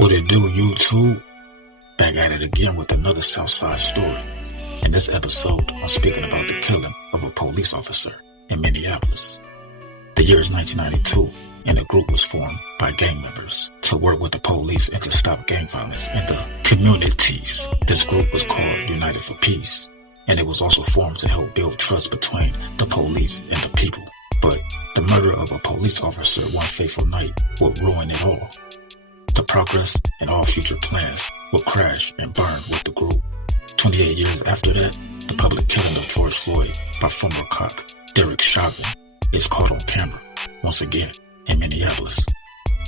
What it do, YouTube? Back at it again with another Southside story. In this episode, I'm speaking about the killing of a police officer in Minneapolis. The year is 1992, and a group was formed by gang members to work with the police and to stop gang violence in the communities. This group was called United for Peace, and it was also formed to help build trust between the police and the people. But the murder of a police officer one fateful night would ruin it all. The progress and all future plans would crash and burn with the group. 28 years after that, the public killing of George Floyd by former cop Derek Chauvin is caught on camera, once again, in Minneapolis.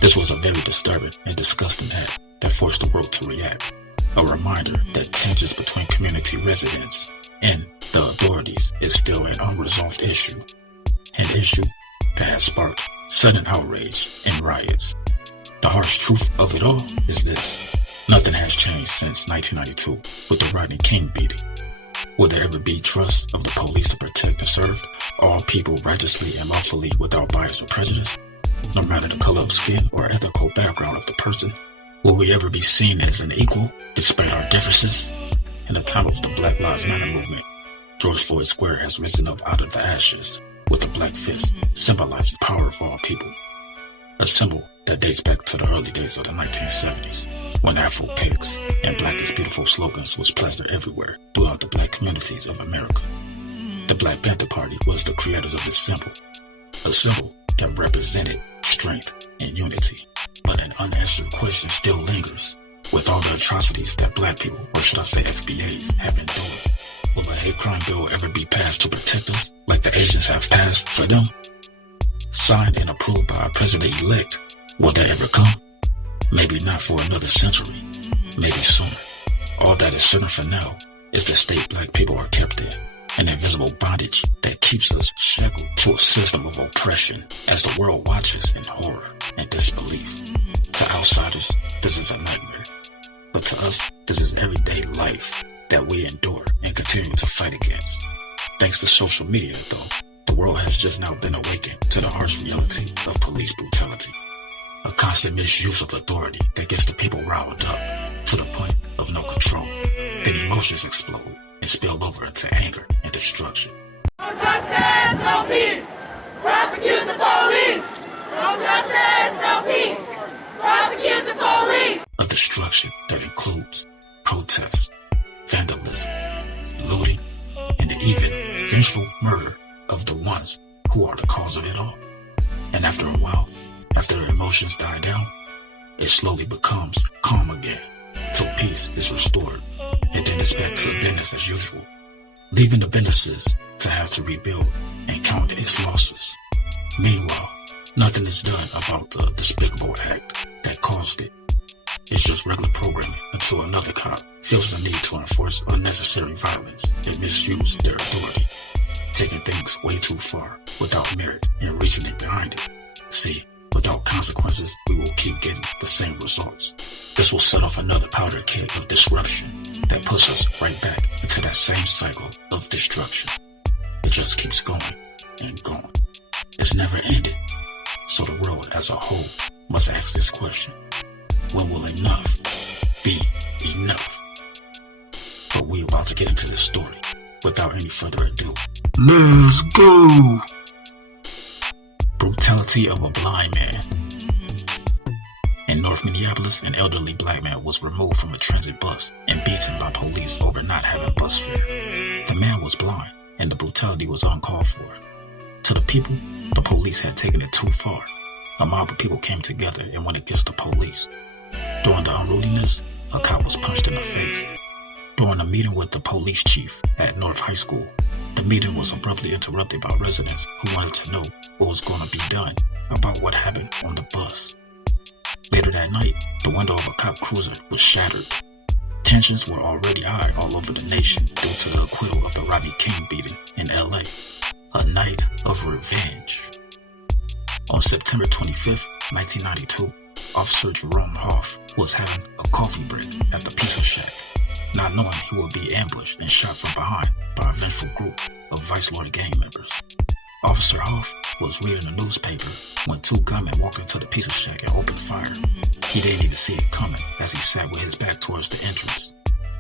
This was a very disturbing and disgusting act that forced the world to react. A reminder that tensions between community residents and the authorities is still an unresolved issue. An issue that has sparked sudden outrage and riots. The harsh truth of it all is this: nothing has changed since 1992 with the Rodney King beating. Will there ever be trust of the police to protect and serve all people righteously and lawfully without bias or prejudice, no matter the color of skin or ethical background of the person? Will we ever be seen as an equal despite our differences? In the time of the Black Lives Matter movement, George Floyd Square has risen up out of the ashes with a black fist symbolizing power for all people. A symbol that dates back to the early days of the 1970s, when Afro pigs and Black is Beautiful slogans was plastered everywhere throughout the black communities of America. The Black Panther Party was the creators of this symbol, a symbol that represented strength and unity. But an unanswered question still lingers. With all the atrocities that black people, or should I say FBAs, have endured, will a hate crime bill ever be passed to protect us like the Asians have passed for them? Signed and approved by our president-elect, will that ever come? Maybe not for another century, maybe sooner. All that is certain for now is the state black people are kept in, an invisible bondage that keeps us shackled to a system of oppression as the world watches in horror and disbelief. To outsiders, this is a nightmare, but to us, this is everyday life that we endure and continue to fight against. Thanks to social media, though, the world has just now been awakened to the harsh reality of police brutality. A constant misuse of authority that gets the people riled up to the point of no control. Then emotions explode and spill over into anger and destruction. No justice, no peace. Prosecute the police. No justice, no peace. Prosecute the police. A destruction that includes protests, vandalism, looting, and even vengeful murder of the ones who are the cause of it all. And after a while, after the emotions die down, it slowly becomes calm again, till peace is restored, and then it's back to business as usual, leaving the businesses to have to rebuild and count its losses. Meanwhile, nothing is done about the despicable act that caused it. It's just regular programming until another cop feels the need to enforce unnecessary violence and misuse their authority, taking things way too far without merit and reasoning behind it. See, without consequences, we will keep getting the same results. This will set off another powder keg of disruption that puts us right back into that same cycle of destruction. It just keeps going and going. It's never ended. So the world as a whole must ask this question: when will enough be enough? But we're about to get into this story. Without any further ado, let's go! Brutality of a blind man. In North Minneapolis, an elderly black man was removed from a transit bus and beaten by police over not having bus fare. The man was blind, and the brutality was uncalled for. To the people, the police had taken it too far. A mob of people came together and went against the police. During the unruliness, a cop was punched in the face. During a meeting with the police chief at North High School, the meeting was abruptly interrupted by residents who wanted to know what was going to be done about what happened on the bus. Later that night, the window of a cop cruiser was shattered. Tensions were already high all over the nation due to the acquittal of the Rodney King beating in LA. A night of revenge. On September 25th, 1992, Officer Jerome Hoff was having a coffee break at the Pizza Shack, not knowing he would be ambushed and shot from behind by a vengeful group of Vice Lord gang members. Officer Hoff was reading a newspaper when two gunmen walked into the pizza shack and opened fire. He didn't even see it coming as he sat with his back towards the entrance.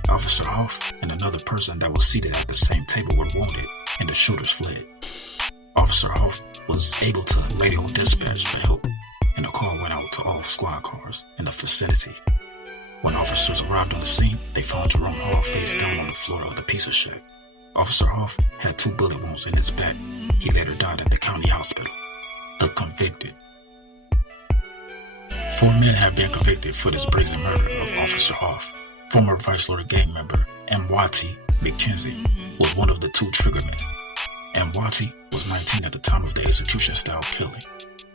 Officer Hoff and another person that was seated at the same table were wounded, and the shooters fled. Officer Hoff was able to radio dispatch for help, and a call went out to all squad cars in the vicinity. When officers arrived on the scene, they found Jerome Hall face down on the floor of the pizza shack. Officer Hoff had 2 bullet wounds in his back. He later died at the county hospital. The convicted. 4 men have been convicted for this brazen murder of Officer Hoff. Former Vice Lord gang member Mwati McKenzie was one of the 2 triggermen. Mwati was 19 at the time of the execution-style killing.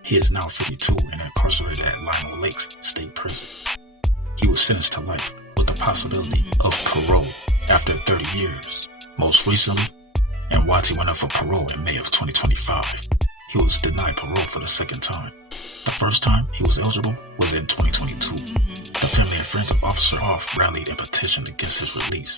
He is now 52 and incarcerated at Lino Lakes State Prison. He was sentenced to life with the possibility of parole after 30 years. Most recently, Mwati went up for parole in May of 2025. He was denied parole for the second time. The first time he was eligible was in 2022. The family and friends of Officer Hoff rallied and petitioned against his release.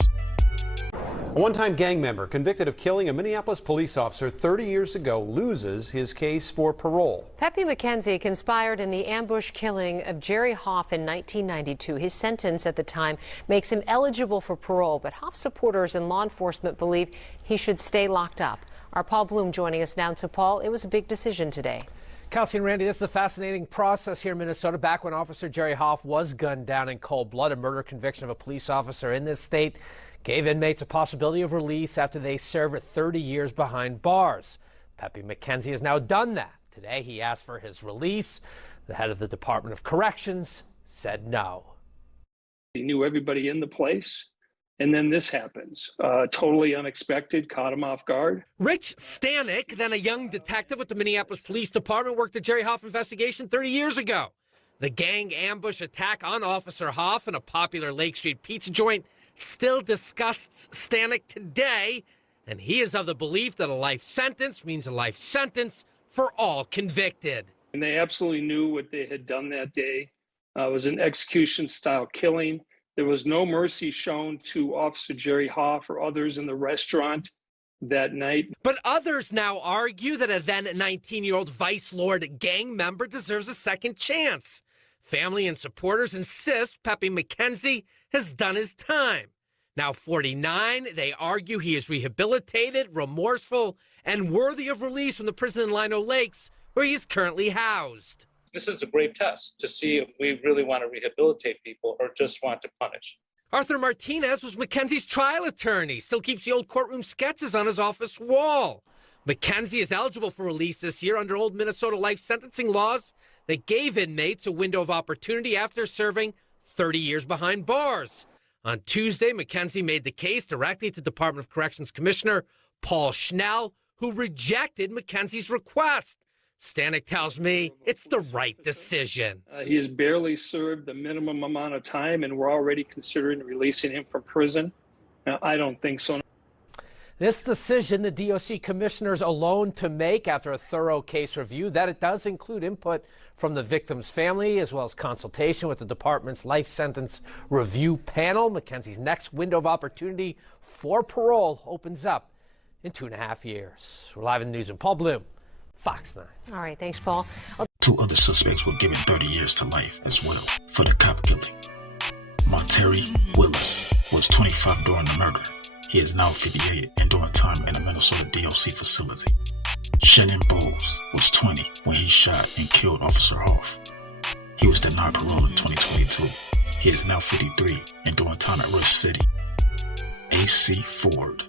A one-time gang member convicted of killing a Minneapolis police officer 30 years ago loses his case for parole. Pepe McKenzie conspired in the ambush killing of Jerry Hoff in 1992. His sentence at the time makes him eligible for parole, but Hoff supporters and law enforcement believe he should stay locked up. Our Paul Bloom joining us now. So, Paul, it was a big decision today. Kelsey and Randy, this is a fascinating process here in Minnesota. Back when Officer Jerry Hoff was gunned down in cold blood, a murder conviction of a police officer in this state gave inmates a possibility of release after they serve 30 years behind bars. Pepe McKenzie has now done that. Today he asked for his release. The head of the Department of Corrections said no. He knew everybody in the place, and then this happens. Totally unexpected, caught him off guard. Rich Stanek, then a young detective with the Minneapolis Police Department, worked the Jerry Hoff investigation 30 years ago. The gang ambush attack on Officer Hoff in a popular Lake Street pizza joint still disgusts Stanek today, and he is of the belief that a life sentence means a life sentence for all convicted. And they absolutely knew what they had done that day. It was an execution-style killing. There was no mercy shown to Officer Jerry Hoff or others in the restaurant that night. But others now argue that a then 19-year-old Vice Lord gang member deserves a second chance. Family and supporters insist Pepe McKenzie has done his time. Now 49, they argue he is rehabilitated, remorseful, and worthy of release from the prison in Lino Lakes, where he is currently housed. This is a great test to see if we really want to rehabilitate people or just want to punish. Arthur Martinez was McKenzie's trial attorney, still keeps the old courtroom sketches on his office wall. McKenzie is eligible for release this year under old Minnesota life sentencing laws that gave inmates a window of opportunity after serving 30 years behind bars. On Tuesday, McKenzie made the case directly to Department of Corrections Commissioner Paul Schnell, who rejected McKenzie's request. Stanek tells me it's the right decision. He has barely served the minimum amount of time, and we're already considering releasing him from prison. I don't think so. This decision, the DOC commissioners alone to make after a thorough case review, that it does include input from the victim's family as well as consultation with the department's life sentence review panel. McKenzie's next window of opportunity for parole opens up in 2.5 years. We're live in the news, and Paul Bloom, Fox 9. All right, thanks, Paul. 2 other suspects were given 30 years to life as well for the cop killing. Monterey Willis was 25 during the murder. He is now 58 and doing time in a Minnesota DOC facility. Shannon Bowles was 20 when he shot and killed Officer Hoff. He was denied parole in 2022. He is now 53 and doing time at Rush City. A.C. Ford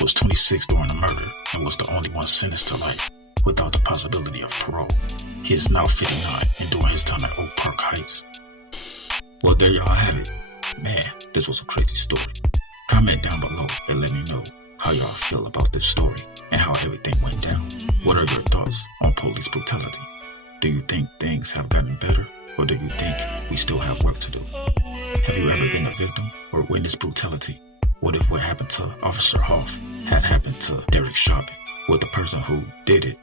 was 26 during the murder and was the only one sentenced to life without the possibility of parole. He is now 59 and doing his time at Oak Park Heights. Well, there y'all have it. Man, this was a crazy story. Comment down below and let me know how y'all feel about this story and how everything went down. What are your thoughts on police brutality? Do you think things have gotten better, or do you think we still have work to do? Have you ever been a victim or witnessed brutality? What if what happened to Officer Hoff had happened to Derek Chauvin? Would the person who did it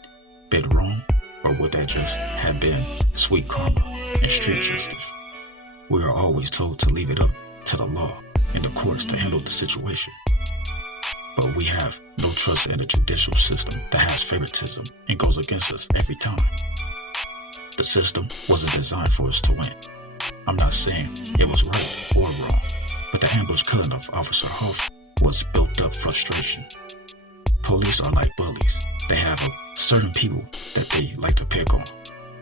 been wrong, or would that just have been sweet karma and street justice? We are always told to leave it up to the law and the courts to handle the situation. But we have no trust in a judicial system that has favoritism and goes against us every time. The system wasn't designed for us to win. I'm not saying it was right or wrong, but the ambush killing of Officer Hoff was built up frustration. Police are like bullies. They have certain people that they like to pick on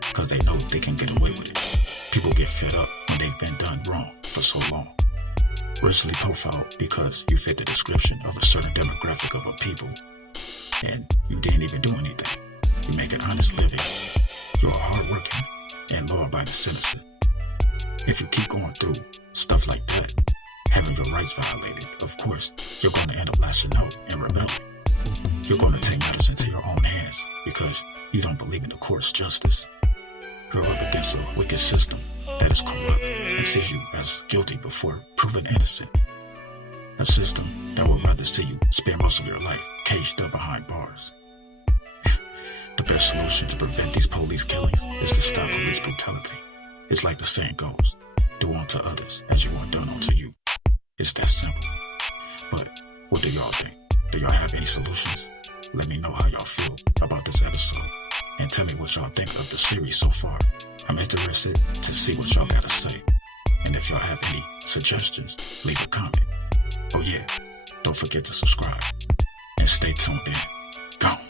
because they know they can get away with it. People get fed up when they've been done wrong for so long. Racially profiled because you fit the description of a certain demographic of a people and you didn't even do anything. You make an honest living. You're a hardworking and law-abiding citizen. If you keep going through stuff like that, having your rights violated, of course, you're going to end up lashing out and rebelling. You're going to take matters into your own hands because you don't believe in the court's justice. You're up against a wicked system that is corrupt and sees you as guilty before proven innocent. A system that would rather see you spend most of your life caged up behind bars. The best solution to prevent these police killings is to stop police brutality. It's like the saying goes, do unto others as you want done unto you. It's that simple. But what do y'all think? Do y'all have any solutions? Let me know how y'all feel about this episode and tell me what y'all think of the series so far. I'm interested to see what y'all gotta say. And if y'all have any suggestions, leave a comment. Oh yeah, don't forget to subscribe and stay tuned in. Gone.